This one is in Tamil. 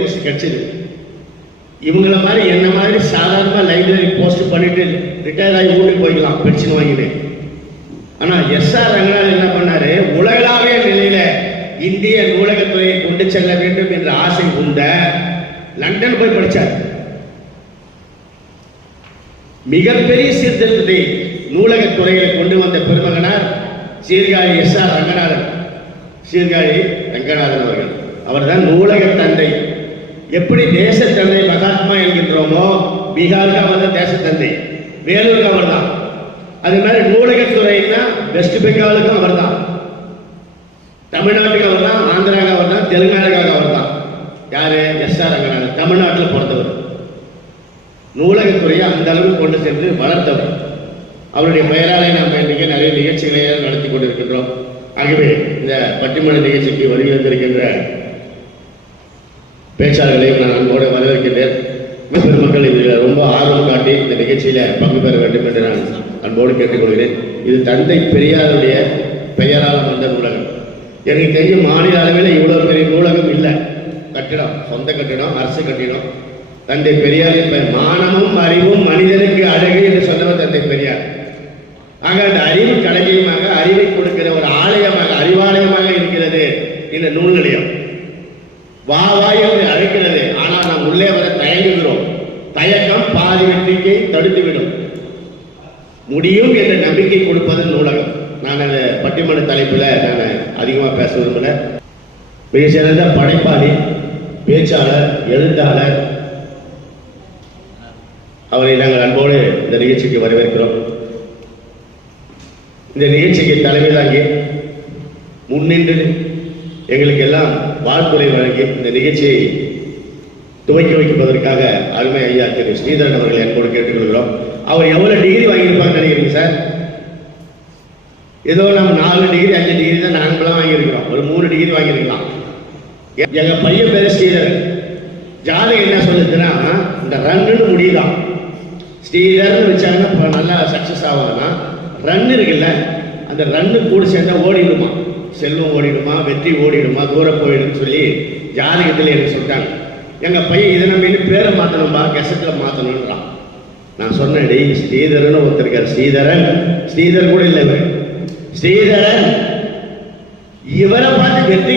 போஸ்ட் இவங்கள மாதிரி என்ன மாதிரி சாதாரண லைப்ரரி போஸ்ட் பண்ணிட்டு ரிட்டையர் ஆகி வீட்டுக்கு போய்க்கலாம் பென்ஷன் வாங்கிட்டு. ஆனா எஸ் ஆர் ரங்கநாதன் என்ன பண்ணாரு? உலகளாவிய நிலையில இந்திய நூலகத்துறையை கொண்டு செல்ல வேண்டும் என்ற ஆசை உண்ட லண்டன் போய் படிச்சார். மிகப்பெரிய சீர்திருத்தத்தை நூலகத்துறையில கொண்டு வந்த பெருமகனார் சீர்காழி எஸ் ஆர் ரங்கநாதன். சீர்காழி ரங்கநாதன் அவர்கள். அவர்தான் நூலக தந்தை. எப்படி தேசத்தந்தை மகாத்மா என்கின்றோமோ பீகாருக்கு அவர் தான் தேசத்தந்தை. வேலூருக்கு அவர் தான். அது மாதிரி நூலகத்துறைன்னா வெஸ்ட் பெங்காலுக்கும் அவர் தான். தமிழ்நாட்டுக்கு அவர் தான் ஆந்திராவுக்கு அவர் தான் தெலுங்கானாவுக்கு அவர் தான். யாரு? S R Ranganathan. தமிழ்நாட்டில் பிறந்தவர். நூலகத்துறையை அந்த அளவுக்கு கொண்டு சென்று வளர்த்தவர். அவருடைய பெயராலே நாம் இன்றைக்கு நிறைய நிகழ்ச்சிகளை நடத்தி கொண்டிருக்கின்றோம். ஆகவே இந்த பட்டிமன்ற நிகழ்ச்சிக்கு வருகை வந்திருக்கின்ற பேச்சாளர்களையும் நான் அன்போடு வரவேற்கின்றேன். பெருமக்கள் இதில் ரொம்ப ஆர்வம் காட்டி இந்த நிகழ்ச்சியில பங்கு பெற வேண்டும் என்று நான் அன்போடு கேட்டுக்கொள்கிறேன். இது தந்தை பெரியாருடைய பெயரால் வந்த நூலகம். எனக்கு தெரியும் மாநில அளவில் இவ்வளவு பெரிய நூலகம் இல்லை. கட்டிடம் சொந்த கட்டிடம் அரசு கட்டிடம். தந்தை பெரியாரின் மானமும் அறிவும் மனிதனுக்கு அழகு என்று சொன்னவர் தந்தை பெரியார். ஆக அந்த அறிவு கடையமாக அறிவை கொடுக்கிற ஒரு ஆலயமாக அறிவாலயமாக இருக்கிறது இந்த நூல் நிலையம் வா வா அழைக்கிறது ஆனால் நாம் உள்ளே வர தயங்குகிறோம். தயக்கம் பாதி வெற்றிக்கை தடுத்துவிடும். முடியும் என்ற நம்பிக்கை கொடுப்பது நூலகம். நான் அந்த பட்டிமன்ற தலைப்பில் நான் அதிகமாக பேச விரும்பல. மிக சிறந்த படைப்பாளி பேச்சாளர் எழுத்தாளர். அவரை நாங்கள் அன்போடு இந்த நிகழ்ச்சிக்கு வரவேற்கிறோம். இந்த நிகழ்ச்சிக்கு தலைமை தாங்கி முன்னின்று எங்களுக்கு எல்லாம் வாழ்த்துறை வழங்கி இந்த நிகழ்ச்சியை துவக்கி வைப்பதற்காக அருமை ஐயா திரு ஸ்ரீதரன் அவர்கள் என்போடு கேட்டுக்கொள்கிறோம். அவர் எவ்வளவு டிகிரி வாங்கியிருப்பாங்க நினைக்கிறீங்க சார் ஏதோ நம்ம நாலு டிகிரி அஞ்சு டிகிரி தான் நாங்களாம் வாங்கியிருக்கிறோம். ஒரு மூணு டிகிரி வாங்கியிருக்கலாம். எங்க பையன் பேர் ஸ்ரீதரன். ஜாதகம் என்ன சொல்லுதுன்னா இந்த ரன்னுன்னு முடியலாம் ஸ்ரீதர்னு வச்சாங்கன்னா நல்லா சக்சஸ் ஆவாங்கன்னா ரன் இருக்குல்ல அந்த ரன்னு கூட சேர்ந்தா ஓடிடுமா? செல்வம் ஓடிடுமா? வெற்றி ஓடிடுமா? தூரம் போயிடும்னு சொல்லி ஜாதகத்தில் எனக்கு சொல்லிட்டாங்க. எங்க பையன் இதை நம்ம இன்னும் பேரை மாத்தணும்பா கெசத்துல மாத்தணும்ன்றான். நான் சொன்னேன் டேய் ஸ்ரீதரன் ஒருத்தருக்கார் ஸ்ரீதரன் ஸ்ரீதர் கூட இல்லை இவர். ஸ்ரீதரன் இவரை பார்த்து வெற்றி